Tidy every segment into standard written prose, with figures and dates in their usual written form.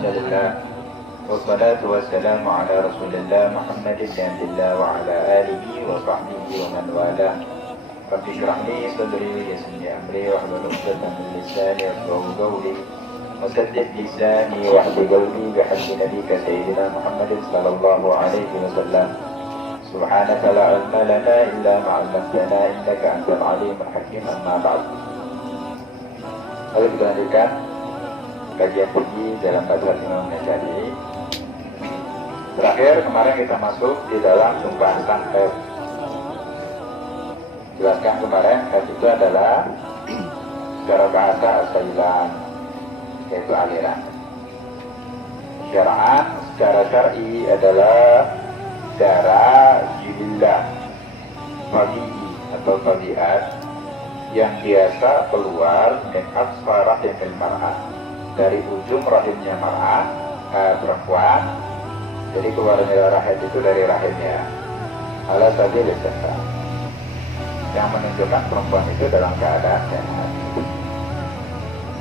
الحمد لله والصلاة والسلام على رسول الله محمد بن عبد الله وعلى آله وصحبه ومن والاه. رب اشرح لي صدري ويسر لي أمري واحلل عقدة من لساني يفقهوا قولي وسدد لساني واهد قلبي بحق نبيك سيدنا محمد صلى الله عليه وسلم. سبحانك لا علم لنا إلا ما علمتنا إنك أنت العليم الحكيم. أما بعد. Lalu kita lanjutkan kajian tinggi dalam mazhab Imam Syafi'i. Terakhir kemarin kita masuk di dalam pembahasan haid. Jelaskan kemarin haid itu adalah secara bahasa as-sailan, yaitu aliran. Syara'an secara syar'i adalah darah jibillah tabi'i atau tabiat yang biasa keluar min aqsa rahimil mar'ah, dari ujung rahimnya mar'ah, perempuan. Jadi keluarnya darah haid itu dari rahimnya, ala sabil istihsan, yang menunjukkan perempuan itu dalam keadaan sehat.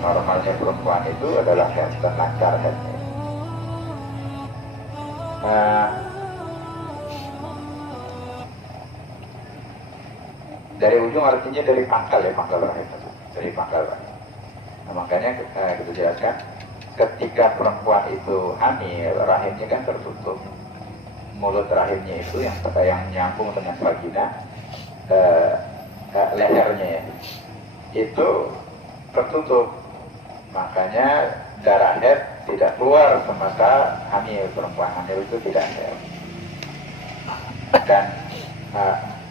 Normalnya perempuan itu adalah sehat dan lancar haidnya. Dari ujung artinya dari pangkal ya, pangkal rahim, dari pangkal rahim. Nah, makanya kita jelaskan, ketika perempuan itu hamil, rahimnya kan tertutup. Mulut rahimnya itu yang nyambung dengan vagina, lehernya ya, itu tertutup. Makanya darah haid tidak keluar semasa hamil. Perempuan hamil itu tidak haid. Dan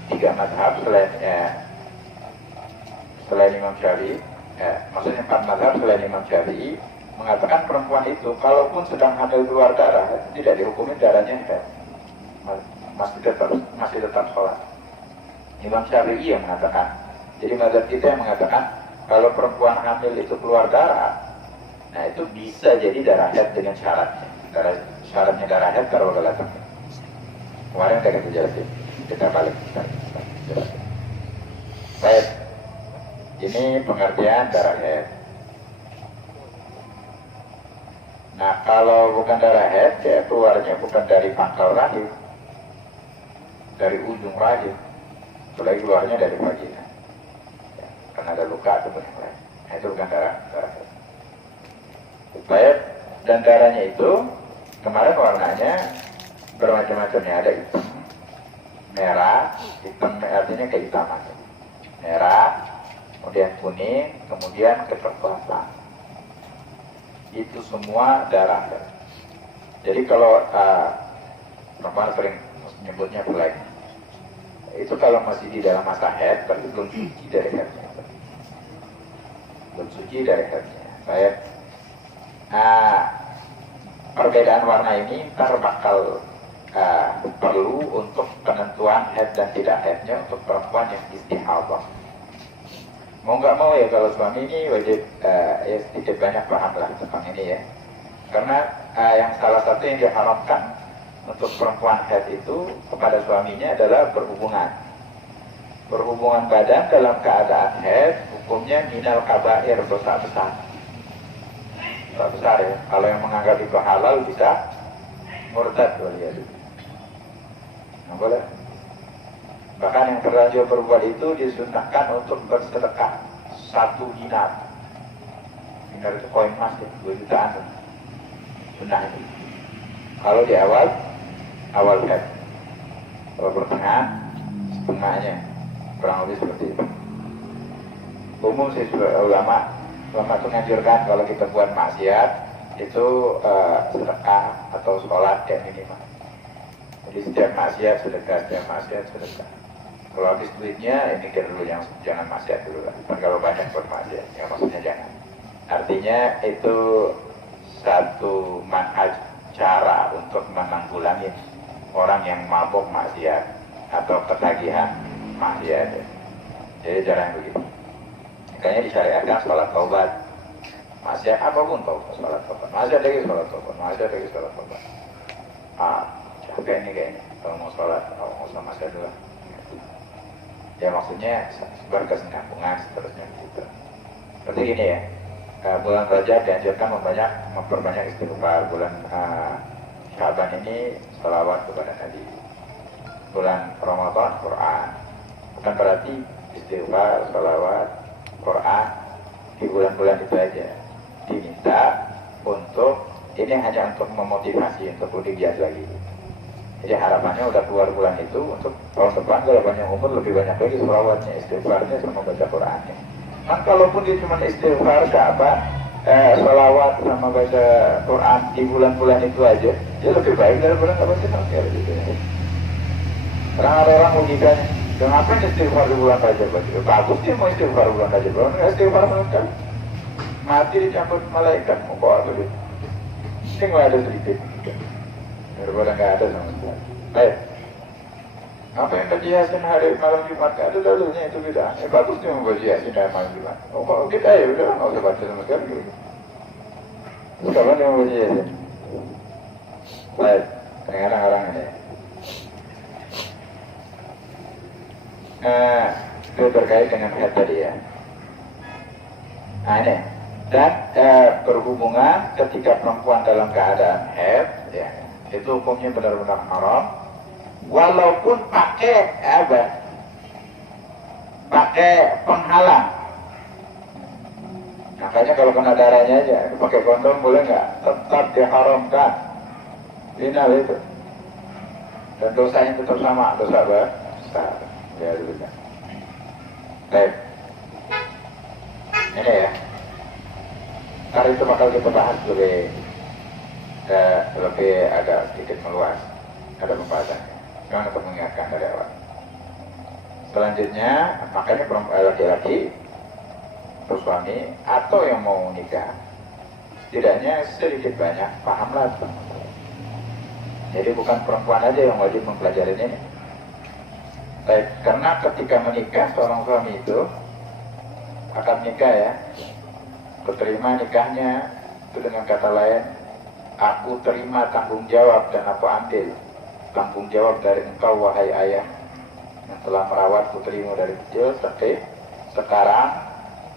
tiga mazhab selain Imam Syafi'i, maksudnya 4 mazhab selain Imam Syafi'i mengatakan perempuan itu kalaupun sedang hamil keluar darah tidak dihukumi darahnya haid, masih tetap sholat. Imam Syafi'i yang mengatakan. Jadi mazhab kita yang mengatakan kalau perempuan hamil itu keluar darah, nah itu bisa jadi darah haid dengan syaratnya. Syaratnya darah haid kalau kelihatan. Kemarin kita jelasin. Kita balik. Baik, ini pengertian darah haid. Nah, kalau bukan darah haid, ya keluarnya bukan dari pangkal rahim, dari ujung rahim, apalagi keluarnya dari vagina, ya, karena ada luka atau yang lain. Nah, itu bukan darah haid. Baik, dan darahnya itu kemarin warnanya bermacam-macam ya, ada hitam, merah, hitam artinya kehitaman, merah, kemudian kuning, kemudian kecoklatan. Itu semua darah. Jadi kalau perempuan sering menyebutnya black, itu kalau masih di dalam masa haid, berarti belum suci dari haidnya. Belum suci dari haidnya. Baik. Perbedaan warna ini ntar bakal perlu untuk penentuan haid dan tidak haidnya untuk perempuan yang istihadah. Mau nggak mau ya, kalau suami ini wajib ya sedikit banyak paham lah tentang ini ya. Karena yang salah satu yang diharamkan untuk perempuan haid itu kepada suaminya adalah berhubungan badan dalam keadaan haid. Hukumnya minal kabair, dosa besar. Dosa besar ya. Kalau yang menganggap itu halal bisa murtad ya. Nah, boleh. Bahkan yang terlanjur berbuat itu disunahkan untuk bersedekah 1 dinar. Dinar itu koin emas ya, 2 jutaan. Sunnah itu. Kalau di awal haid. Kalau pertengahan, setengahnya. Kurang lebih seperti itu. Umum sih ulama itu menganjurkan kalau kita buat maksiat itu sedekah atau sholat yang minimal. Jadi setiap maksiat sedekah, setiap maksiat sedekah. Kalau habis duitnya, ini mikir dulu, jangan maksiat dulu lah. Kalau banyak buat maksiat, ya maksudnya jangan. Artinya itu satu manhaj, cara untuk menanggulangi orang yang mabuk maksiat atau ketagihan maksiat. Ya. Jadi jarang begitu. Makanya disyariatkan sholat taubat. Maksiat apapun taubat, sholat taubat. Maksiat lagi sholat taubat, maksiat lagi sholat taubat. Kayak ini, kalau mau sholat, kalau mau sama maksiat dulu. Ya maksudnya berkesinambungan seterusnya gitu. Seperti gini ya, bulan Rajab dianjurkan memperbanyak istighfar. Bulan Syaban ini salawat kepada Nabi. Bulan Ramadan Quran. Bukan berarti istighfar, salawat, Quran di bulan-bulan itu aja. Diminta untuk ini hanya untuk memotivasi untuk lebih giat lagi. Jadi harapannya udah keluar bulan itu untuk tahun depan kalau banyak umur lebih banyak lagi salawatnya, istighfarnya sama baca Qurannya. Kan kalaupun dia cuma istighfar salawat sama baca Quran di bulan-bulan itu aja, dia lebih baik daripada nggak baca sama sekali gitu ya. Karena ada orang logikanya, kenapa istighfar di bulan Rajab? Bagus dia mau istighfar bulan Rajab, kalau nggak istighfar mereka mati dicampur malaikat mau bawa lebih. Ini nggak ada sedikit, daripada nggak ada sama sekali. Baik. Apa yang baca Yasin hari malam Jumat? Ada dahulunya itu beda. Bagus dia membaca Yasin hari malam Jumat. Oh, kalau kita ya udah nggak usah baca sama sekali. Kapan dia membaca Yasin? Baik, kadang-kadang ini. Itu terkait dengan head tadi ya. Nah ini. Dan berhubungan ketika perempuan dalam keadaan head, ya, itu hukumnya benar-benar haram. Walaupun pakai penghalang. Makanya kalau kena darahnya aja, pakai kondom boleh nggak? Tetap diharamkan. Final itu. Dan dosanya tetap sama, dosa besar. Ya benar. Baik. Ini ya. Hari itu bakal kita bahas lebih agak sedikit meluas. Ada pembahasannya. Jangan untuk mengingatkan dari awal. Selanjutnya, makanya laki-laki bersuami atau yang mau nikah, setidaknya sedikit banyak pahamlah. Jadi bukan perempuan aja yang wajib mempelajari ini. Baik, karena ketika menikah seorang suami itu akan nikah ya, terima nikahnya itu dengan kata lain, aku terima tanggung jawab dan aku ambil tanggung jawab dari engkau wahai ayah yang telah merawat putrimu dari kecil sampai sekarang.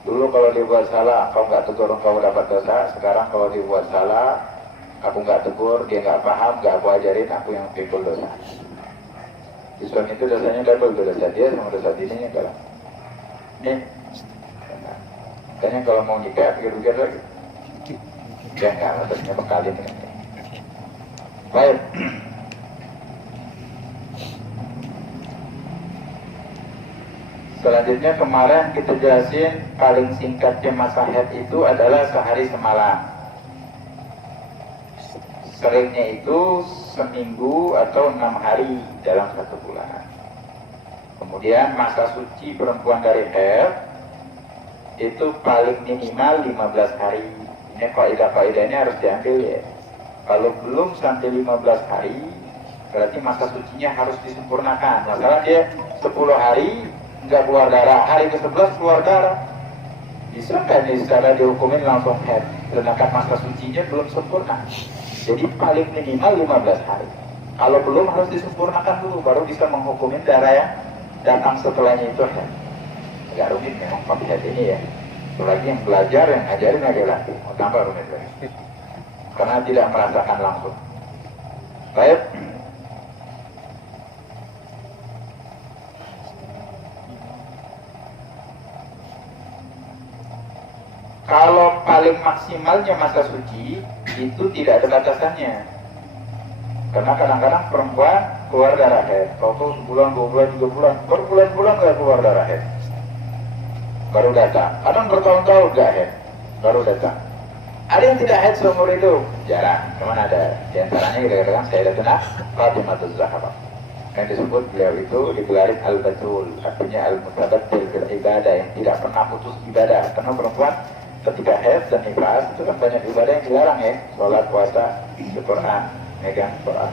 Dulu kalau dibuat salah kau nggak tegur, engkau dapat dosa. Sekarang kalau dibuat salah aku nggak tegur, dia nggak paham, nggak aku ajarin, aku yang pikul dosa. Di suami itu dosanya double, dosa dia sama dosa dirinya kalau nih. Makanya kalau mau nikah pikir-pikir lagi. Ya nggak, maksudnya bekalin. Baik. Selanjutnya kemarin kita jelasin paling singkatnya masa haid itu adalah sehari semalam. Seringnya itu seminggu atau 6 hari dalam 1 bulan. Kemudian masa suci perempuan dari haid itu paling minimal 15 hari. Ini kaidah-kaidahnya harus diambil ya. Kalau belum sampai 15 hari, berarti masa sucinya harus disempurnakan. Masalah dia 10 hari nggak keluar darah, hari ke-11 keluar darah, bisa nggak nih secara dihukumin langsung head, sedangkan masa sucinya belum sempurna. Jadi paling minimal 15 hari. Kalau belum harus disempurnakan dulu, baru bisa menghukumin darah yang datang setelahnya itu head. Agak rumit memang pakai head ini ya. Apalagi yang belajar, yang ngajarin laki-laki, mau tambah rumit lagi. Karena tidak merasakan langsung. Baik. Kalau paling maksimalnya masa suci itu tidak ada batasannya. Karena kadang-kadang perempuan keluar darah haid, kalau sebulan, 2 bulan, 3 bulan, berbulan-bulan nggak keluar darah haid, baru datang. Kadang bertahun-tahun nggak haid, baru datang. Ada yang tidak haid seumur hidup, jarang. Cuman ada. Di antaranya kita katakan Sayyidatuna Fatimah Zahra. Yang disebut beliau itu digelarin al-batul, artinya al-mutabattil bil ibadah, yang tidak pernah putus ibadah. Karena perempuan ketika haid dan nifas itu kan banyak ibadah yang dilarang ya, sholat, puasa, Quran, megang Quran,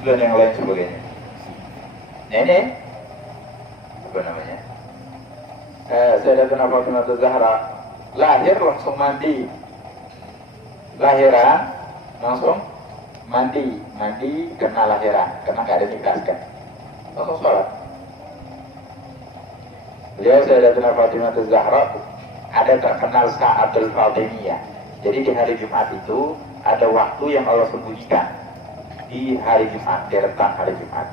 dan yang lain sebagainya. Nah ini apa namanya? Sayyidatuna Fatimah Zahra lahir langsung mandi, lahiran langsung mandi karena lahiran, karena nggak ada nikah kan, langsung sholat. Beliau Sayyidatuna Fatimah Zahra ada terkenal Sa'atul Fatimiyah. Jadi di hari Jumat itu ada waktu yang Allah sembunyikan di hari Jumat, di rentang hari Jumat.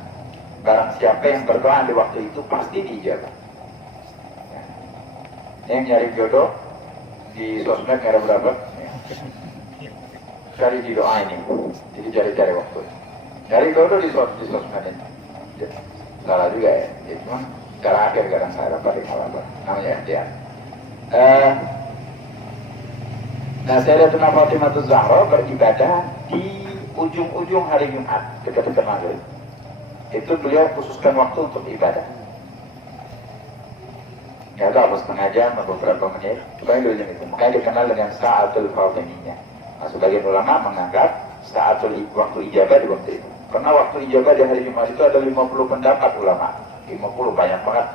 Barang siapa yang berdoa di waktu itu pasti diijabah. Ya. Yang nyari jodoh di sosmed ada berapa? Ya. Cari di doa ini, jadi cari waktu. Cari jodoh di sosmed ini. Ya. Salah juga ya. Ya cuma cara akhir kadang saya dapat namanya dia. Nah, Sayyidatuna Fatimah Zahra beribadah di ujung-ujung hari Jumat dekat-dekat maghrib. Itu beliau khususkan waktu untuk ibadah. Ya ada apa setengah jam atau beberapa menit. Bukan dulu itu. Makanya dikenal dengan Sa'atul Fatimiyah. Nah, sebagian ulama menganggap Sa'atul waktu ijabah di waktu itu. Karena waktu ijabah di hari Jumat itu ada 50 pendapat ulama. 50 banyak banget.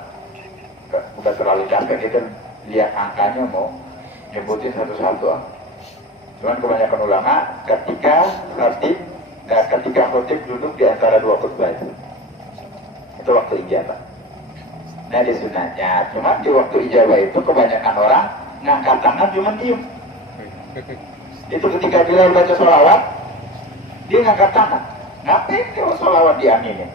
Bukan terlalu capek kita lihat angkanya mau nyebutin satu-satu. Cuman kebanyakan ulama ketika khotib duduk di antara dua khutbah itu waktu ijabah. Nah di sunatnya, cuma di waktu ijabah itu kebanyakan orang ngangkat tangan cuma diem. Itu ketika Bilal baca sholawat, dia ngangkat tangan. Ngapain kalau sholawat diaminin?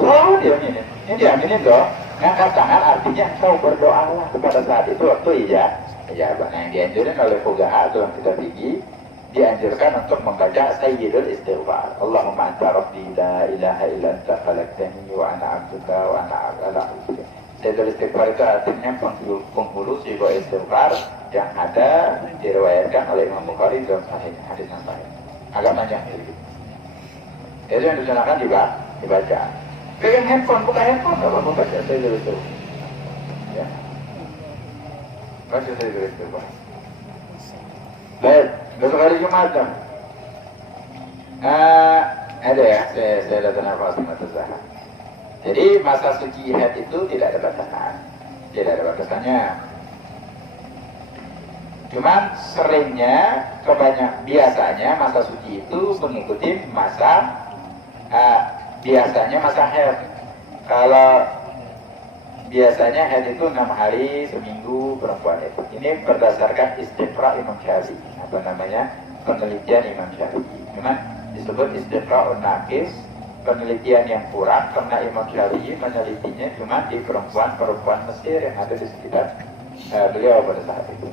Sholawat diaminin, ini diaminin dong. Ngangkat tangan artinya kau berdoalah kepada saat itu waktu ijabah. Nah, yang dianjurkan oleh fuqaha dalam kitab fikih dianjurkan untuk membaca Sayyidul Istighfar. Allahumma anta rabbi la ilaha illa anta khalaqtani wa ana 'abduka wa ana 'ala 'abdika. Sayyidul Istighfar itu artinya penghulu sigo istighfar yang ada diriwayatkan oleh Imam Bukhari dalam hadis yang sahih. Agak panjang itu. Itu yang disunahkan dibaca. Pegang handphone, buka handphone, kalau membaca Sayyidul Istighfar. Ya. Baca Sayyidul Istighfar. Baik, besok hari Jumat kan? Ada ya, saya datang Fatimah Zahra. Jadi masa suci haid itu tidak ada batasan, tidak ada batasannya. Cuman seringnya, biasanya masa suci itu mengikuti biasanya masa haid. Kalau biasanya haid itu 6 hari seminggu perempuan itu. Ini berdasarkan istiqra Imam Syafi'i. Apa namanya? Penelitian Imam Syafi'i. Cuman disebut istiqra naqis, penelitian yang kurang karena Imam Syafi'i menelitinya cuma di perempuan Mesir yang ada di sekitar beliau pada saat itu.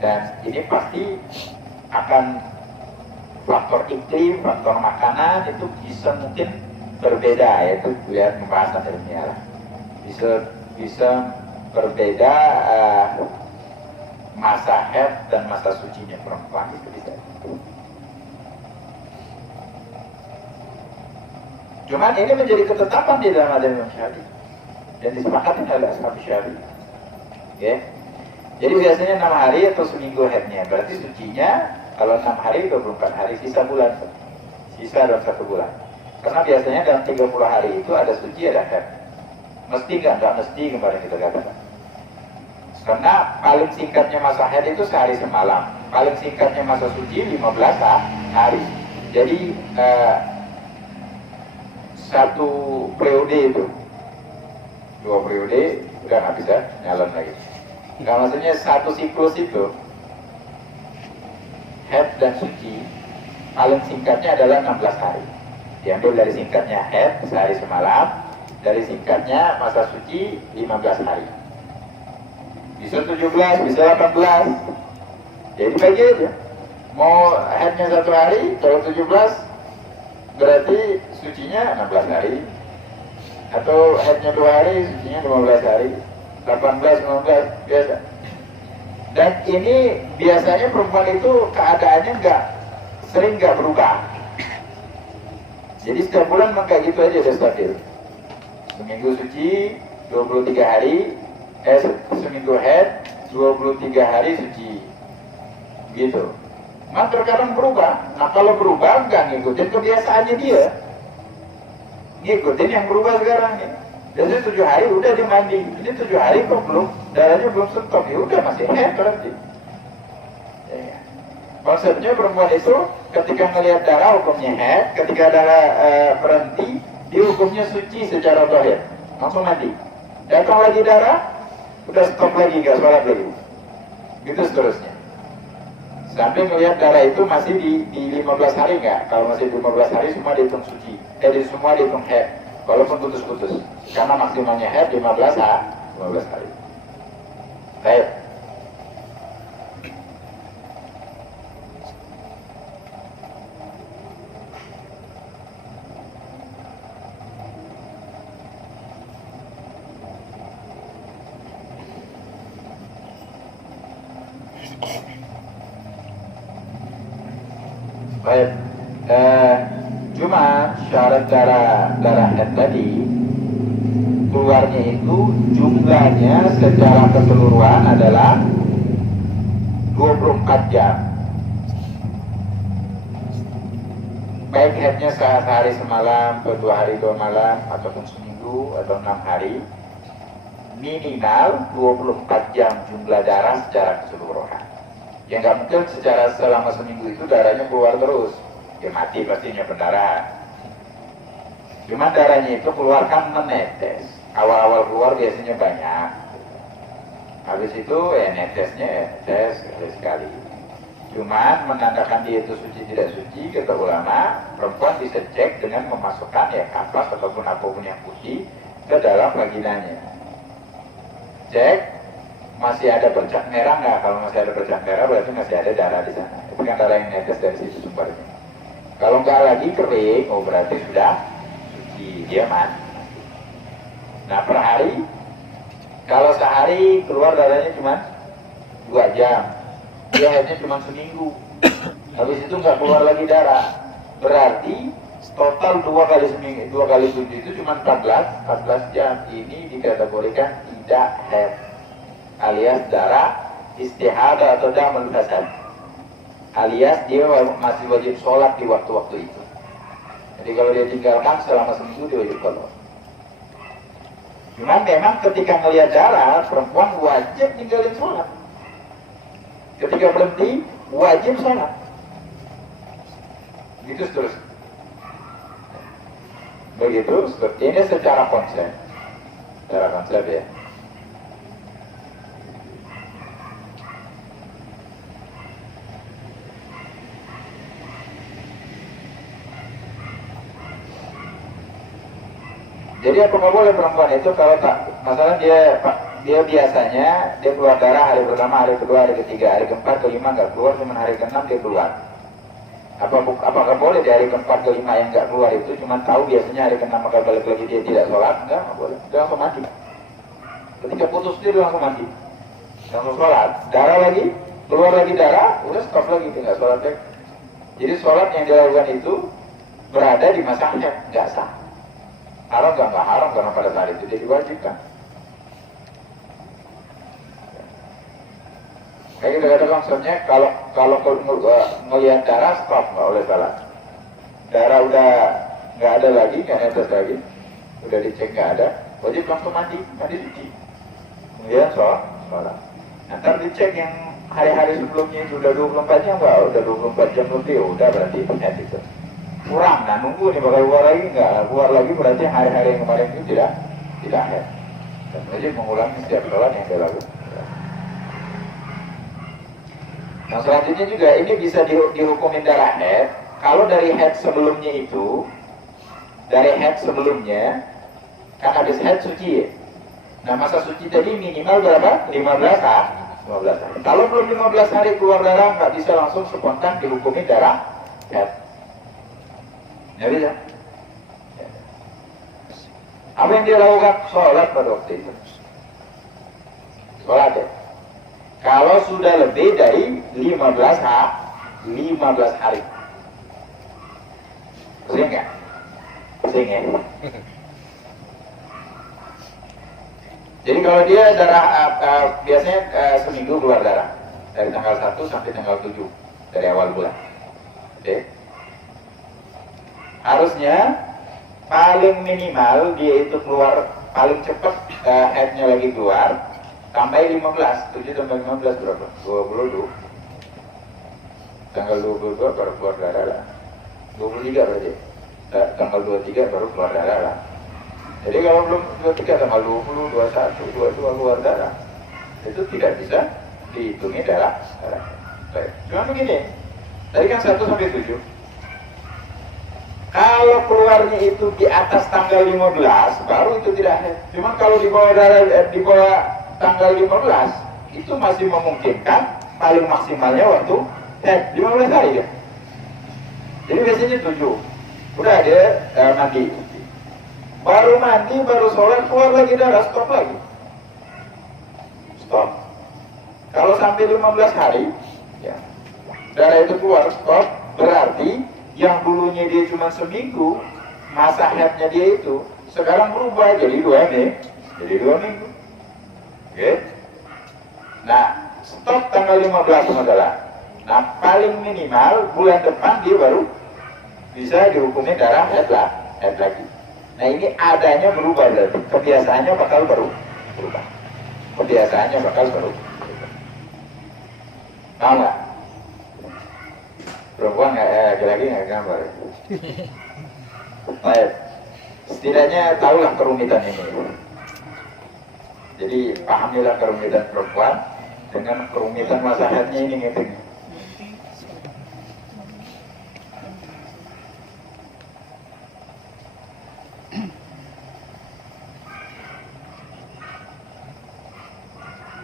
Dan ini pasti akan faktor iklim, faktor makanan itu bisa mungkin berbeda, yaitu lihat pembahasan ilmiah lah. Bisa berbeda masa haid dan masa sucinya perempuan itu bisa. Cuman ini menjadi ketetapan di dalam adzan Imam Syafi'i dan disepakati oleh ashab Syafi'i. Okay. Jadi biasanya 6 hari atau seminggu haidnya, berarti sucinya kalau 6 hari 24 hari sisa bulan, sisa dalam 1 bulan. Karena biasanya dalam 30 hari itu ada suci ada haid. Mesti nggak mesti kemarin kita katakan. Karena paling singkatnya masa haid itu sehari semalam. Paling singkatnya masa suci 15 hari. Jadi 1 periode itu 2 periode udah nggak bisa nyalon lagi. Nggak, maksudnya 1 siklus itu haid dan suci paling singkatnya adalah 16 hari. Diambil dari singkatnya haid sehari semalam, dari singkatnya masa suci 15 hari. Bisa 17, bisa 18. Jadi bagi aja. Mau haidnya 1 hari, kalau 17 berarti sucinya 16 hari. Atau haidnya 2 hari, sucinya 15 hari. 18, 19, biasa. Dan ini biasanya perempuan itu keadaannya sering nggak berubah. Jadi setiap bulan memang kayak gitu aja udah stabil. Seminggu suci 23 hari, seminggu haid 23 hari suci, gitu. Nah terkadang berubah. Nah kalau berubah nggak ngikutin kebiasaannya dia, ngikutin yang berubah sekarang nih. Biasanya 7 hari udah dia mandi, ini 7 hari kok belum, darahnya belum stop, ya udah masih haid berarti. Ya. Konsepnya perempuan itu ketika melihat darah hukumnya haid, ketika darah berhenti dia hukumnya suci secara zahir, langsung mandi. Datang lagi darah, udah stop lagi, nggak sholat lagi. Gitu seterusnya. Sampai melihat darah itu masih di 15 hari enggak? Kalau masih di 15 hari semua dihitung suci. Semua dihitung haid. Walaupun putus-putus. Karena maksimalnya haid 15 hari. Baik. Baik, cuma syarat darah haid tadi keluarnya itu jumlahnya secara keseluruhan adalah 24 jam. Baik haidnya sehari semalam, 2 hari 2 malam, ataupun seminggu atau 6 hari, minimal 24 jam jumlah darah secara keseluruhan. Ya nggak mungkin secara selama seminggu itu darahnya keluar terus, ya mati pastinya pendarahan. Cuma darahnya itu keluarkan menetes. Awal-awal keluar biasanya banyak. Habis itu netesnya netes sekali. Cuman menandakan dia itu suci tidak suci, kata ulama, perempuan bisa cek dengan memasukkan kapas ataupun apapun yang putih ke dalam vaginanya. Cek. Masih ada bercak merah nggak? Kalau masih ada bercak merah berarti masih ada darah di sana. Itu kan darah yang netes dari situ sumbernya. Kalau nggak lagi kering, berarti sudah suci, dia mati. Nah per hari, kalau sehari keluar darahnya cuma 2 jam, dia haidnya cuma seminggu. Habis itu nggak keluar lagi darah, berarti total 2 kali seminggu, 2 kali 7 itu cuma 14 jam. Ini dikategorikan tidak haid, alias darah istihadah atau damul fasad, alias dia masih wajib sholat di waktu-waktu itu. Jadi kalau dia tinggalkan selama seminggu dia wajib sholat. Cuman memang ketika melihat darah, perempuan wajib tinggalin sholat. Ketika berhenti wajib sholat. Begitu seterusnya. Begitu seperti ini secara konsep. Secara konsep ya. Jadi apa nggak boleh perempuan itu kalau tak, masalah dia biasanya dia keluar darah hari pertama, hari kedua, hari ketiga, hari keempat, kelima nggak keluar, cuma hari keenam dia keluar. Apa nggak boleh di hari keempat, kelima yang nggak keluar itu cuma tahu biasanya hari keenam akan balik lagi dia tidak sholat? Nggak boleh, dia langsung mati. Ketika putus dia langsung mati, langsung sholat. Darah lagi, keluar lagi darah, udah stop lagi dia nggak sholat lagi. Jadi sholat yang dilakukan itu berada di masa haid, nggak sah. Haram nggak haram karena pada saat itu dia diwajibkan. Kayak kita katakan maksudnya kalau melihat darah stop, nggak boleh salat. Darah udah nggak ada lagi, nggak netes lagi, udah dicek nggak ada, wajib langsung mandi suci. Kemudian sholat. Nanti dicek yang hari-hari sebelumnya itu udah 24 jam nggak? Udah 24 jam lebih, udah berarti punya itu. Kurang, nah nunggu nih bakal keluar lagi nggak? Keluar lagi berarti hari-hari yang kemarin itu tidak haid. Dan wajib mengulangi setiap sholat yang dilakukan. Nah selanjutnya juga ini bisa dihukumin darah haid. Kalau dari haid sebelumnya itu, kan habis haid suci ya. Nah masa suci tadi minimal berapa? 15 hari. Kalau belum 15 hari keluar darah nggak bisa langsung spontan dihukumin darah haid. Ya bisa. Apa yang dia lakukan? Sholat pada waktu itu. Sholat ya. Kalau sudah lebih dari 15 hari. Pusing nggak? Pusing ya. Jadi kalau dia darah biasanya seminggu keluar darah dari tanggal 1 sampai tanggal 7 dari awal bulan. Oke. Harusnya paling minimal dia itu keluar paling cepat haidnya lagi keluar sampai 15, 7 tambah 15 berapa? 22. Tanggal 22 baru keluar darah lah. 23 berarti. Tanggal 23 baru keluar darah lah. Jadi kalau belum 23 tanggal 20, 21, 22 keluar darah, itu tidak bisa dihitungi darah. Baik. Cuma begini, tadi kan 1 sampai 7. Kalau keluarnya itu di atas tanggal 15, baru itu tidak haid. Cuma kalau di bawah di bawah tanggal 15, itu masih memungkinkan, paling maksimalnya waktu haid 15 hari ya. Jadi biasanya 7. Udah dia mandi. Baru mandi, baru sholat, keluar lagi darah, stop lagi. Stop. Kalau sampai 15 hari, ya, darah itu keluar, stop, berarti yang dulunya dia cuma seminggu, masa haidnya dia itu, sekarang berubah jadi 2 minggu. Oke? Nah, stop tanggal 15 saudara. Nah, paling minimal bulan depan dia baru bisa dihukumi darah haid lagi. Nah, ini adanya berubah berarti. Kebiasaannya bakal berubah. Kebiasaannya bakal berubah. Tahu nggak? Perempuan lagi nggak gambar. Baik. Setidaknya tahulah kerumitan ini. Jadi pahamilah kerumitan perempuan dengan kerumitan masa haidnya ini ngerti.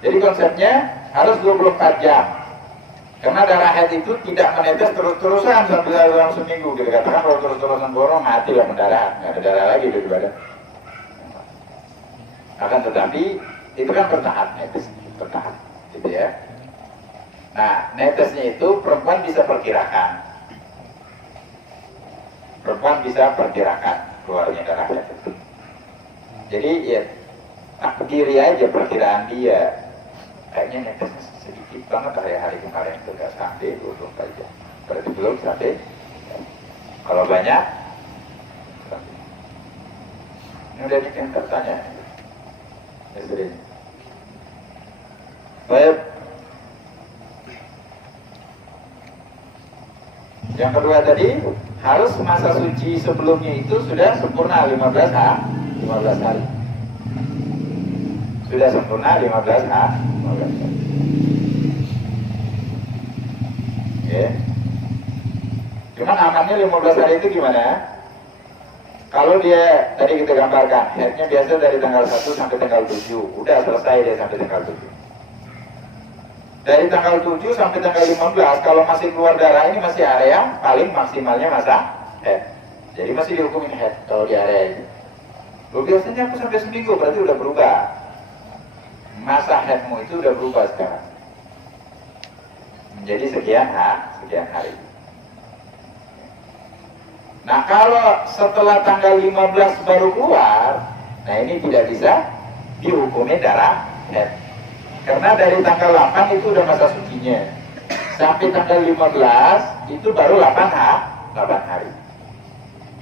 Jadi konsepnya harus 24 jam. Karena darah haid itu tidak menetes terus-terusan sampai dalam seminggu. Kita katakan kalau terus-terusan borong mati lah pendarahan, nggak ada darah lagi di badan. Akan tetapi itu kan bertahap netes, bertahap, gitu ya. Nah, netesnya itu perempuan bisa perkirakan. Perempuan bisa perkirakan keluarnya darah haid itu. Jadi ya takdiri aja perkiraan dia. Kayaknya netesnya sedikit banget hari kemarin itu nggak sampai 24 jam. Berarti belum sampai. Kalau banyak, sampai. Ini udah dikirim tertanya. Sering. Baik. Yang kedua tadi harus masa suci sebelumnya itu sudah sempurna 15 hari. Sudah sempurna 15 hari. Ya. Cuman amannya 15 hari itu gimana? Kalau dia tadi kita gambarkan, haidnya biasa dari tanggal 1 sampai tanggal 7. Udah selesai dia sampai tanggal 7. Dari tanggal 7 sampai tanggal 15, kalau masih keluar darah ini masih area paling maksimalnya masa haid. Jadi masih dihukumin haid kalau di area ini. Biasanya aku sampai seminggu, berarti udah berubah. Masa haidmu itu udah berubah sekarang. Menjadi sekian hari. Nah, kalau setelah tanggal 15 baru keluar, nah ini tidak bisa dihukumi darah haid. Karena dari tanggal 8 itu udah masa sucinya. Sampai tanggal 15 itu baru 8 hari.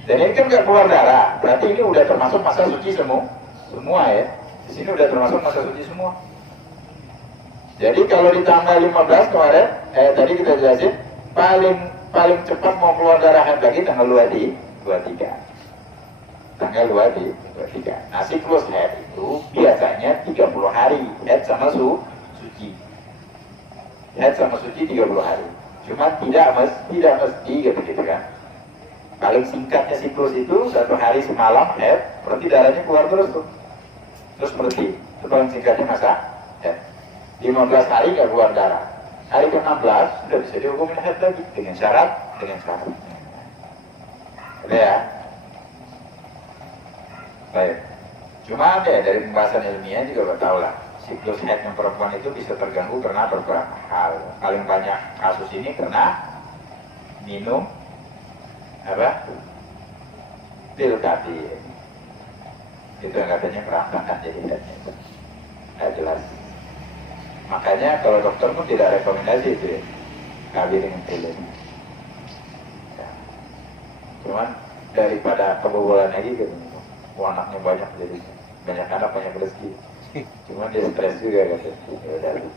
Dan ini kan nggak keluar darah, berarti ini udah termasuk masa suci semua ya. Di sini udah termasuk masa suci semua. Jadi kalau di tanggal 15 kemarin, tadi kita jelasin, paling cepat mau keluar darah haid lagi tanggal 23. Tanggal 23. Nah, siklus haid itu biasanya 30 hari. Haid sama suci. Haid sama suci 30 hari. Cuma tidak mesti gitu kan. Paling singkatnya siklus itu 1 hari semalam haid, berarti darahnya keluar terus tuh. Terus berhenti. Itu paling singkatnya masa haid. 15 hari nggak keluar darah. Hari ke-16 sudah bisa dihukumin haid lagi dengan syarat. Ada ya? Baik. Cuma deh dari pembahasan ilmiah juga tahu lah, siklus haid yang perempuan itu bisa terganggu karena beberapa hal. Paling banyak kasus ini karena minum pil kafein. Itu yang katanya merasakan jadi haidnya. Nggak jelas. Makanya kalau dokter pun tidak rekomendasi itu ya, kafein dengan pil ini. Ya. Cuman daripada kebobolan lagi gitu. Anaknya banyak, jadi banyak anak banyak rezeki. Cuma dia stres juga katanya.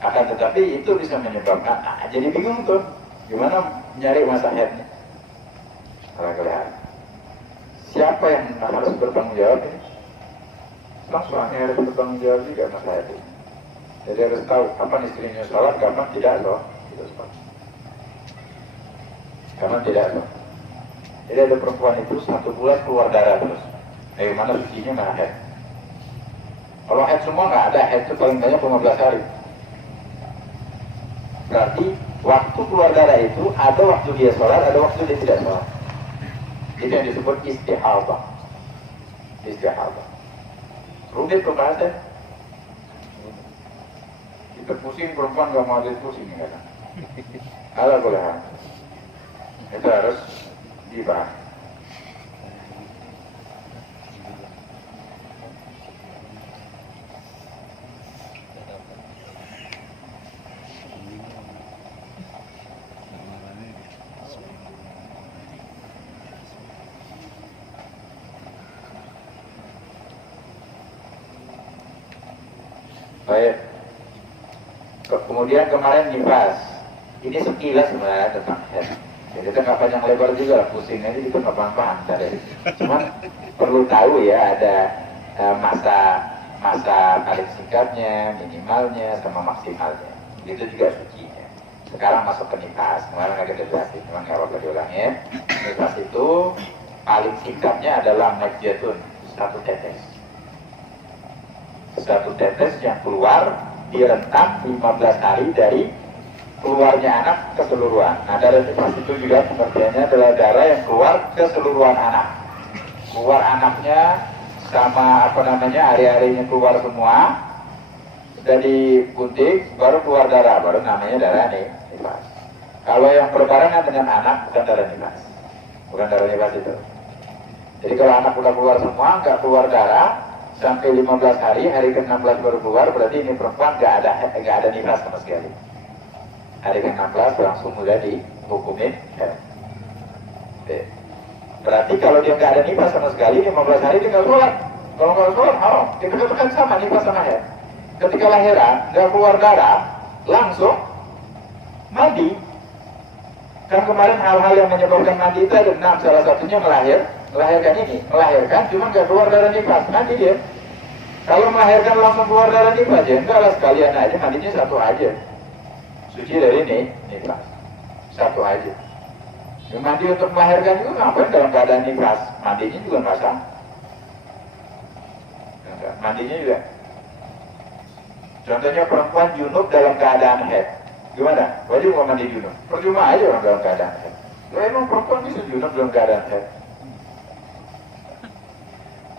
Akan tetapi itu bisa menyebabkan jadi bingung tuh gimana nyari masa haidnya. Kadang-kadang siapa yang harus bertanggung jawab ini? Suami harus bertanggung jawab juga masa haid ini. Jadi harus tahu kapan istrinya sholat, kapan tidak sholat. Kapan tidak sholat. Jadi ada perempuan itu 1 bulan keluar darah terus. Bagaimana sucinya nggak haid? Kalau haid semua nggak ada, haid itu paling banyak 15 hari. Berarti waktu keluar darah itu ada waktu dia sholat, ada waktu dia tidak sholat. Itu yang disebut istihadah. Istihadah. Rumit pembahasan. Kita pusing, perempuan nggak mau ada pusing kan? Ala boleh. Itu harus dibahas. Baik. Kemudian kemarin nifas. Ini sekilas sebenarnya tentang haid. Jadi kita nggak panjang lebar juga, pusing aja itu nggak paham. Cuman perlu tahu ya ada masa paling singkatnya, minimalnya, sama maksimalnya. Itu juga sucinya. Sekarang masuk ke nifas. Kemarin agak dijelasin, cuman nggak apa-apa diulangnya. Nifas itu paling singkatnya adalah majjatun, 1 tetes. 1 tetes yang keluar di rentang 15 hari dari keluarnya anak keseluruhan. Nah, darah nifas itu juga pengertiannya adalah darah yang keluar keseluruhan anak. Keluar anaknya sama hari-harinya keluar semua, sudah digunting, baru keluar darah, baru namanya darah nifas. Kalau yang berbarengan dengan anak bukan darah nifas, bukan darah nifas itu. Jadi kalau anak udah keluar semua, nggak keluar darah sampai 15 hari, hari ke-16 baru keluar, berarti ini perempuan nggak ada nifas sama sekali. Hari ke-16 langsung mulai dihukumin. Berarti kalau dia nggak ada nifas sama sekali, 15 hari dia nggak sholat. Kalau nggak sholat, haram. Kita katakan sama nifas sama haid. Ketika lahiran, nggak keluar darah, langsung mandi. Kan kemarin hal-hal yang menyebabkan mandi itu ada 6, salah satunya melahirkan, cuma nggak keluar darah nifas, mandi dia. Kalau melahirkan langsung keluar darah nifas, ya enggak lah, sekalian aja, mandinya 1 aja. Suci dari nifas, 1 aja. Yang mandi untuk melahirkan itu ngapain dalam keadaan nifas? Mandinya juga nggak sah. Mandinya juga. Contohnya perempuan junub dalam keadaan haid. Gimana? Wajib nggak mandi junub? Percuma aja orang dalam keadaan haid. Loh, emang perempuan bisa junub dalam keadaan haid?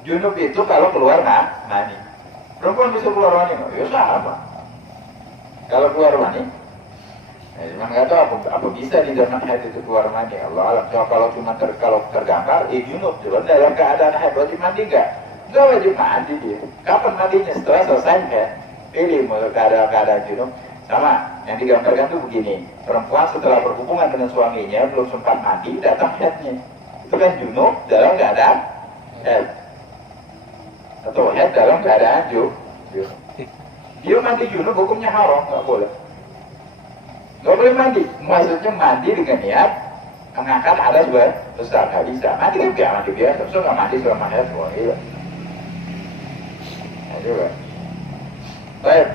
Junub itu kalau keluar mani. Perempuan bisa keluar mani nggak? Ya sama. Kalau keluar mani, memang nggak tahu apa bisa di zaman haid itu keluar mani. Allah alam. So, kalau cuma kalau tergambar, junub cuma dalam keadaan haid wajib mandi nggak? Nggak wajib mandi dia. Kapan mandinya? Setelah selesai haid. Pilih mau keadaan junub. Sama, yang digambarkan itu begini. Perempuan setelah berhubungan dengan suaminya belum sempat mandi, datang haidnya. Itu kan junub dalam keadaan haid. Atau haid dalam keadaan junub. Dia mandi junub hukumnya haram, nggak boleh. Nggak boleh mandi. Maksudnya mandi dengan niat mengangkat hadas besar, nggak bisa. Mandi kan nggak mandi biasa, so nggak mandi selama haid, wah gila. Nah, juga. Baik.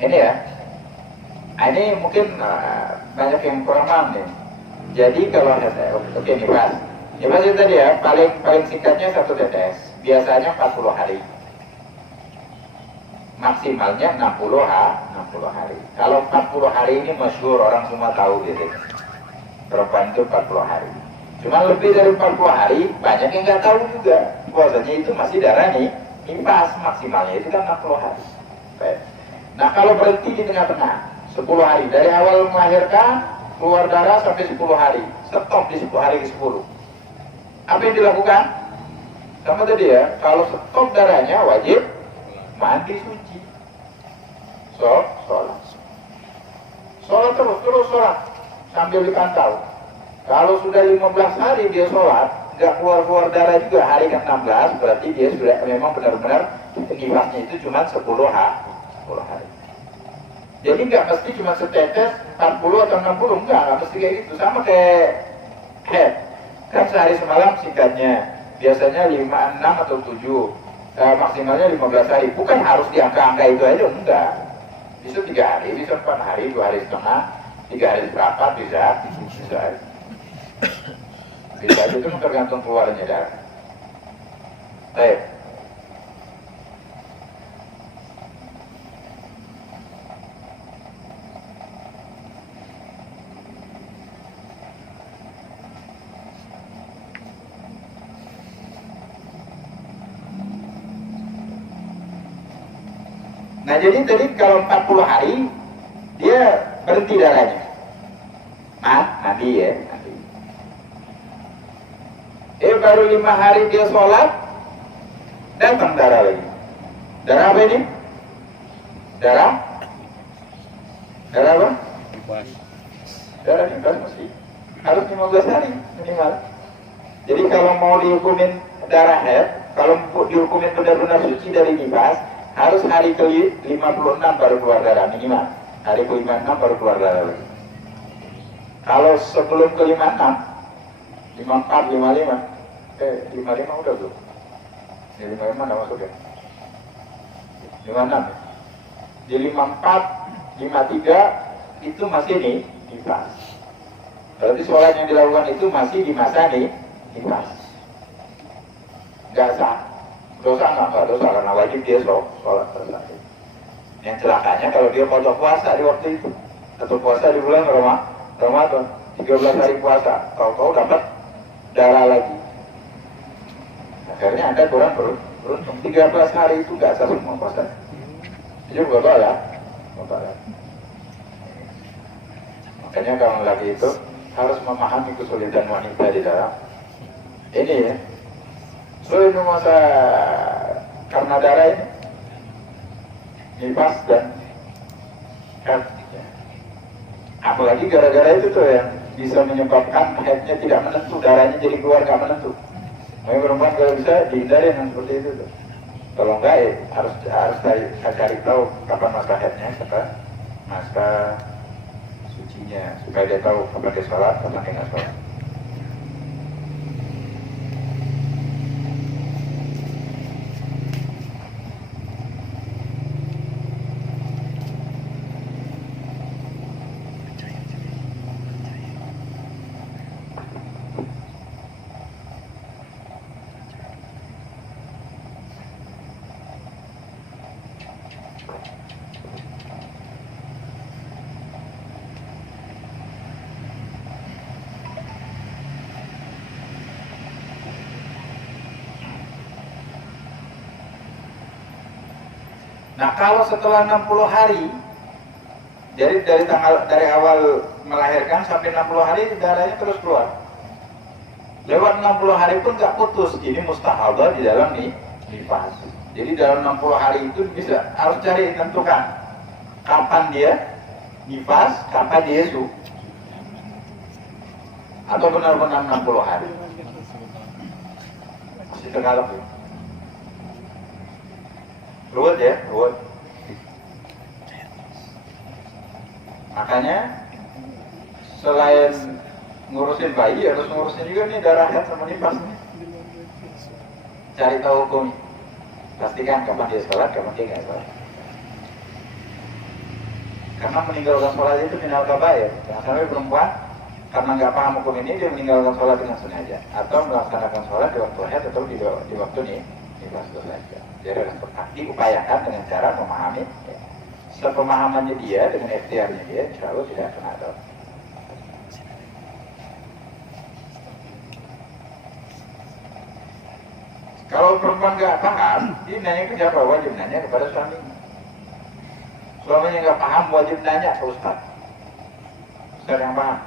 Ini ya. Ini mungkin banyak yang kurang paham nih. Jadi kalau oke nifas. Nifas itu tadi ya, paling singkatnya 1 tetes. Biasanya 40 hari. Maksimalnya 60 hari. Kalau 40 hari ini masyhur, orang semua tahu gitu. Perempuan itu 40 hari. Cuma lebih dari 40 hari, banyak yang nggak tahu juga. Bahwasanya itu masih darah nifas, maksimalnya itu kan 60 hari. Baik. Nah kalau berhenti di tengah-tengah, 10 hari. Dari awal melahirkan, keluar darah sampai 10 hari. Stop di 10 hari ke-10. Apa yang dilakukan? Sama tadi ya, kalau stop darahnya wajib mandi suci. Sholat. Sholat terus sholat. Sambil dipantau. Kalau sudah 15 hari dia sholat, nggak keluar darah juga hari ke-16, berarti dia sudah memang benar-benar nifasnya itu cuma 10 hari. Jadi nggak mesti cuma setetes 40 atau 60, nggak mesti kayak gitu. Sama kayak haid. Kan sehari semalam singkatnya, biasanya 5, 6 atau 7. maksimalnya 15 hari. Bukan harus di angka-angka itu aja, enggak. Bisa 3 hari, bisa 4 hari, 2 hari setengah, 3 hari seperempat, bisa. Bisa itu tergantung keluarnya darah. Baik. Nah jadi tadi kalau 40 hari dia berhenti darahnya. Nanti ya, nanti. Baru 5 hari dia sholat, datang darah lagi. Darah apa ini? Darah apa? Darah nifas mesti. Harus 15 hari minimal. Jadi kalau mau dihukumin darah haid, kalau dihukumin benar-benar suci dari nifas, harus hari ke-56 baru keluar darah minimal. Hari ke-56 baru keluar darah lagi. Kalau sebelum ke-56, 54, 55, 55 udah belum? 55 udah masuk ya? 56 ya? Di 54, 53 itu masih nifas. Berarti sholat yang dilakukan itu masih di masa nifas. Gak sah. Dosa nggak dosa karena wajib dia sholat selesai. Yang celakanya kalau dia pojok puasa di waktu itu atau puasa di bulan Ramadan 13 hari puasa, tahu-tahu dapat darah lagi. Akhirnya Anda kurang beruntung. 13 hari itu nggak sah semua puasa. Itu bapak ya. Makanya kalau lagi itu harus memahami kesulitan wanita di dalam ini ya. So ini masa karena darah ini nifas dan apalagi gara-gara itu tuh yang bisa menyebabkan haidnya tidak menentu, darahnya jadi keluar nggak menentu. Makanya perempuan kalau bisa dihindari yang seperti itu tuh. Kalau enggak ya harus cari tahu kapan masa haidnya, kapan masa sucinya, supaya dia tahu kapan dia sholat, kapan dia nggak sholat. Nah kalau setelah 60 hari, jadi dari awal melahirkan sampai 60 hari darahnya terus keluar. Lewat 60 hari pun nggak putus, ini mustahadah di dalam nifas. Jadi dalam 60 hari itu harus cari tentukan kapan dia nifas, kapan dia atau benar-benar 60 hari. Masih tergalak ya. Ruwet ya, ruwet. Makanya selain ngurusin bayi harus ngurusin juga nih darah haid sama nifas nih. Cari tahu hukum. Pastikan kapan dia sholat, kapan dia nggak sholat. Karena meninggalkan sholat itu minal kabair. Jangan sampai perempuan karena nggak paham hukum ini dia meninggalkan sholat dengan sengaja atau melaksanakan sholat di waktu haid atau di waktu nifas itu saja. Jadi harus diupayakan dengan cara memahami ya. Sepemahamannya dia dengan ikhtiarnya dia insya Allah tidak akan ada. Kalau perempuan nggak paham, dia nanya ke siapa? Wajib nanya kepada suaminya. Suaminya nggak paham, wajib nanya ke Ustaz. Ustaz yang paham.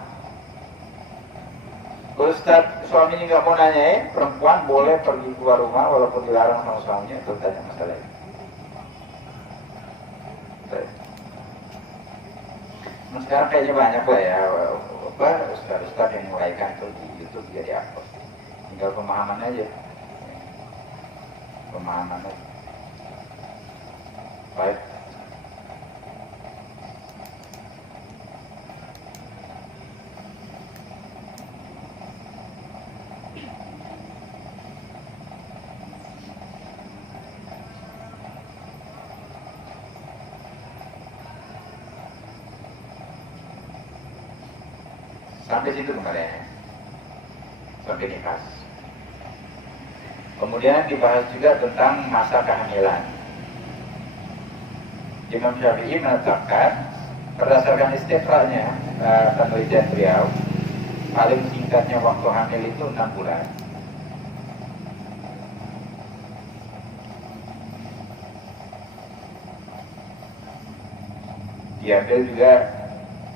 Ustaz suaminya nggak mau nanyain, perempuan boleh pergi keluar rumah walaupun dilarang sama suaminya untuk tanya masalah ini. Nah, sekarang kayaknya banyak lah ya Ustaz yang menguraikan itu di YouTube juga di-upload. Tinggal pemahaman aja. Pemahaman aja. Baik. Sampai situ kemarin, sampai nifas. Kemudian dibahas juga tentang masa kehamilan. Imam Syafi'i menetapkan berdasarkan istiqra'nya, penelitian beliau, paling singkatnya waktu hamil itu 6 bulan. Diambil juga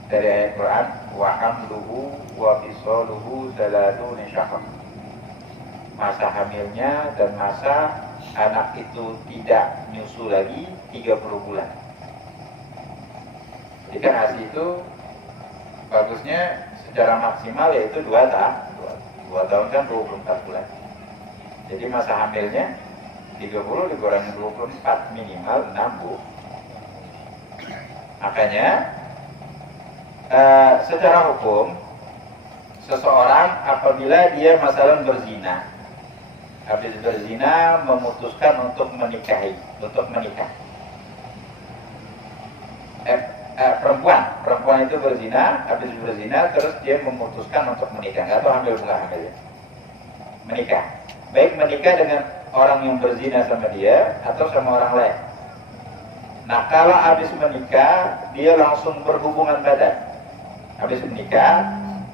dari ayat Quran, wa hamluhu wa fisaluhu 30 syahran. Masa hamilnya dan masa anak itu tidak nyusu lagi 30 bulan. Jadi kan ASI itu bagusnya secara maksimal yaitu 2 tahun. 2 tahun kan 24 bulan. Jadi masa hamilnya 30 dikurangi 24 minimal 6 bu. Makanya secara hukum seseorang apabila dia masalah berzina, habis berzina memutuskan untuk menikah. Perempuan itu berzina, habis berzina terus dia memutuskan untuk menikah. Nggak tahu hamil bukan hamil ya. Menikah. Baik menikah dengan orang yang berzina sama dia atau sama orang lain. Nah kalau habis menikah dia langsung berhubungan badan. Habis menikah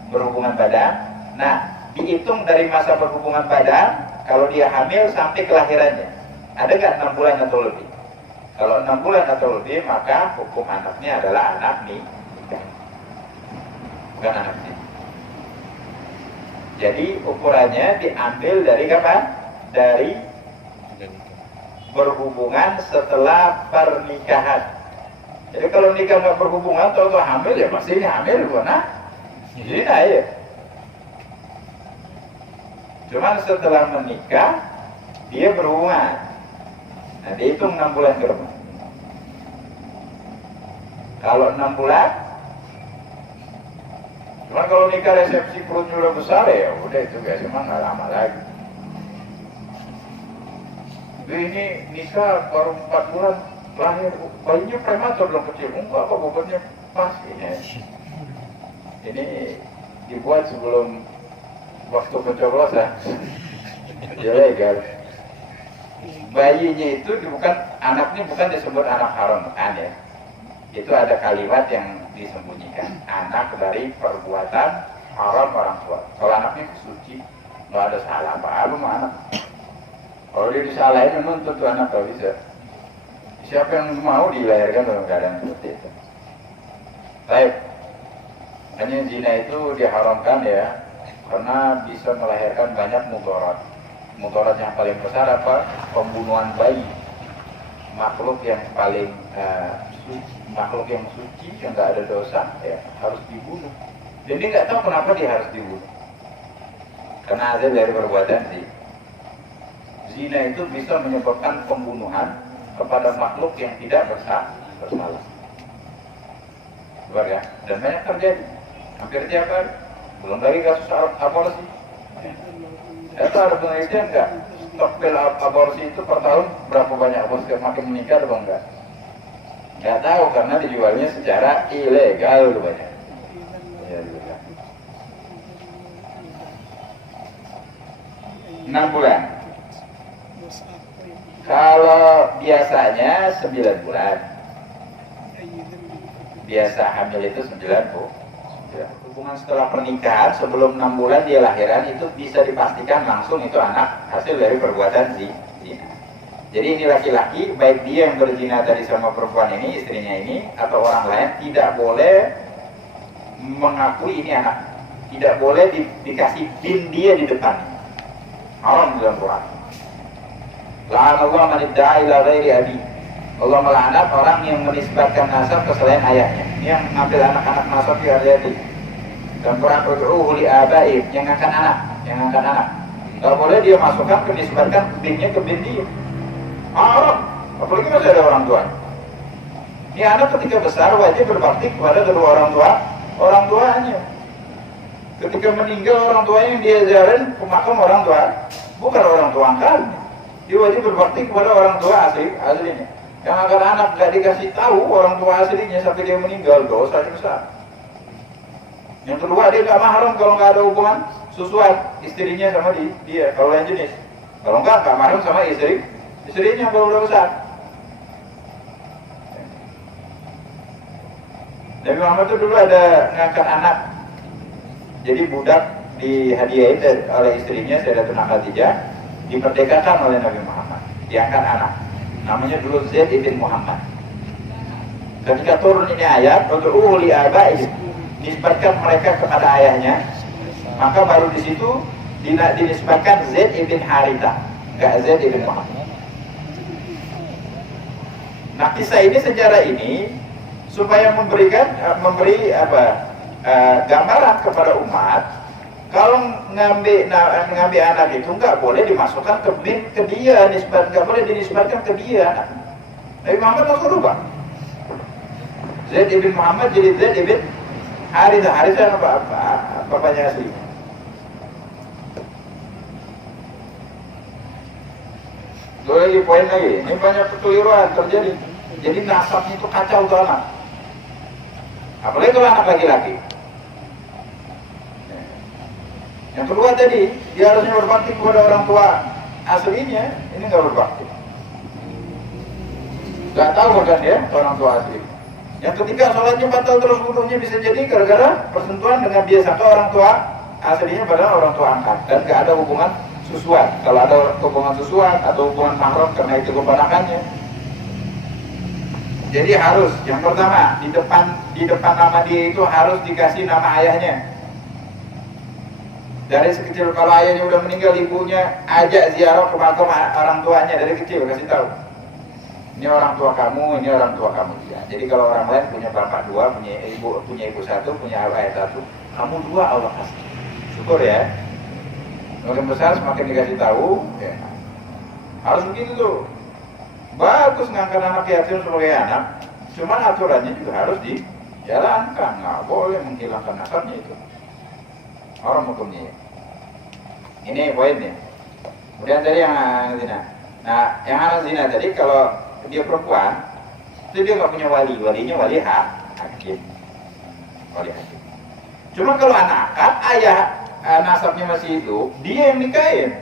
berhubungan badan. Nah dihitung dari masa berhubungan badan kalau dia hamil sampai kelahirannya. Ada nggak 6 bulan atau lebih? Kalau 6 bulan atau lebih maka hukum anaknya adalah anak nikah, bukan anak nikah. Jadi ukurannya diambil dari kapan? Dari berhubungan setelah pernikahan. Jadi kalau nikah nggak berhubungan atau hamil ya pasti ini hamil bukan? Zina ya. Cuman setelah menikah dia berhubungan. Nah dihitung 6 bulan ke depan. Kalau 6 bulan, cuman kalau nikah resepsi perutnya udah besar ya udah itu biasa mah nggak lama lagi. Ini nikah baru 4 bulan lahir, bayinya prematur belum kecil, enggak apa bobotnya pas ini. Ini dibuat sebelum waktu pencoblosan, ilegal. Bayinya itu bukan anaknya, bukan disebut anak haram kan ya. Itu ada kalimat yang disembunyikan, anak dari perbuatan haram orang tua. Kalau anaknya suci, nggak ada salah apa-apa sama anak. Kalau dia disalahin memang tentu anak tak bisa. Siapa yang mau dilahirkan dalam keadaan seperti itu? Baik. Hanya zina itu diharamkan ya, karena bisa melahirkan banyak mudarat. Mudarat yang paling besar apa? Pembunuhan bayi. Makhluk yang paling makhluk yang suci, yang nggak ada dosa, ya harus dibunuh. Jadi nggak tahu kenapa dia harus dibunuh. Karena ada dari perbuatan sih. Zina itu bisa menyebabkan pembunuhan kepada makhluk yang tidak bersalah. Luar ya? Dan banyak terjadi. Hampir tiap hari. Belum lagi kasus aborsi. Itu ada penelitian nggak? Stok pil aborsi itu per tahun berapa banyak aborsi makin meningkat atau enggak? Nggak tahu karena dijualnya secara ilegal banyak. Ya, 6 bulan. Kalau biasanya 9 bulan. Biasa hamil itu 9 bulan. Hubungan setelah pernikahan sebelum 6 bulan dia lahiran itu bisa dipastikan langsung itu anak hasil dari perbuatan zina. Jadi ini laki-laki, baik dia yang berzina tadi sama perempuan ini, istrinya ini, atau orang lain tidak boleh mengakui ini anak. Tidak boleh dikasih bin dia di depan. Haram dalam Quran. La'anallahu man idda'a ila ghairi abi. Allah melaknat orang yang menisbatkan nasab ke selain ayahnya. Ini yang mengambil anak-anak nasab di hari. Dan Quran ud'uhu li abaih, yang angkat anak. Kalau boleh dia masukkan menisbatkan binnya ke bin dia. Haram. Apalagi masih ada orang tua. Ini anak ketika besar wajib berbakti kepada kedua orang tuanya. Ketika meninggal orang tuanya yang dia ziarahin ke makam orang tua, bukan orang tua angkatnya. Dia wajib berbakti kepada orang tua aslinya. Yang agar anak gak dikasih tahu orang tua aslinya sampai dia meninggal, dosa besar. Yang kedua, dia nggak mahram kalau nggak ada hubungan susuan istrinya sama dia. Kalau lain jenis, kalau nggak mahram sama istrinya kalau udah besar. Nabi Muhammad itu dulu ada ngangkat anak, jadi budak dihadiahin oleh istrinya Sayyidatuna Khadijah, diperdekakan oleh Nabi Muhammad, diangkat anak, namanya dulu Zaid ibn Muhammad. Ketika turun ini ayat untuk li abaihim, nisbatkan mereka kepada ayahnya, maka baru di situ dinisbatkan Zaid ibn Haritha, enggak Zaid ibn Muhammad. Nah, kisah ini, sejarah ini supaya memberi gambaran kepada umat, kalau ngambil anak itu nggak boleh dimasukkan ke dia, nggak boleh dinisbatkan ke dia. Nabi Muhammad langsung rubah. Zaid ibn Muhammad jadi Zaid ibn Haritha. Haritha bapaknya asli. Dua lagi poin lagi, ini banyak kekeliruan terjadi. Jadi nasabnya itu kacau tuh anak. Apalagi kalau anak laki-laki. Yang kedua tadi, dia harusnya berbakti kepada orang tua aslinya, ini nggak berbakti. Nggak tahu kan dia orang tua asli. Yang ketiga, sholatnya batal terus wudunya bisa jadi gara-gara persentuhan dengan dia satu orang tua aslinya padahal orang tua angkat, dan nggak ada hubungan susuan. Kalau ada hubungan susuan atau hubungan mahram karena itu keponakannya. Jadi harus, yang pertama di depan nama dia itu harus dikasih nama ayahnya. Dari sekecil, kalau ayahnya udah meninggal, ibunya ajak ziarah ke makam orang tuanya dari kecil, kasih tahu. Ini orang tua kamu, ini orang tua kamu juga. Jadi kalau orang lain punya bapak dua, punya ibu satu, punya ayah satu, kamu dua Allah kasih. Syukur ya. Semakin besar semakin dikasih tahu. Ya. Harus begitu tuh. Bagus ngangkat anak yatim sebagai anak, cuman aturannya juga harus dijalankan, nggak boleh menghilangkan nasabnya itu. Orang hukumnya. Ini poinnya. Kemudian tadi yang zina. Nah, yang anak zina tadi kalau dia perempuan, itu dia nggak punya wali, walinya wali hakim. Wali hakim. Cuma kalau anak kan ayah nasabnya masih hidup, dia yang nikahin.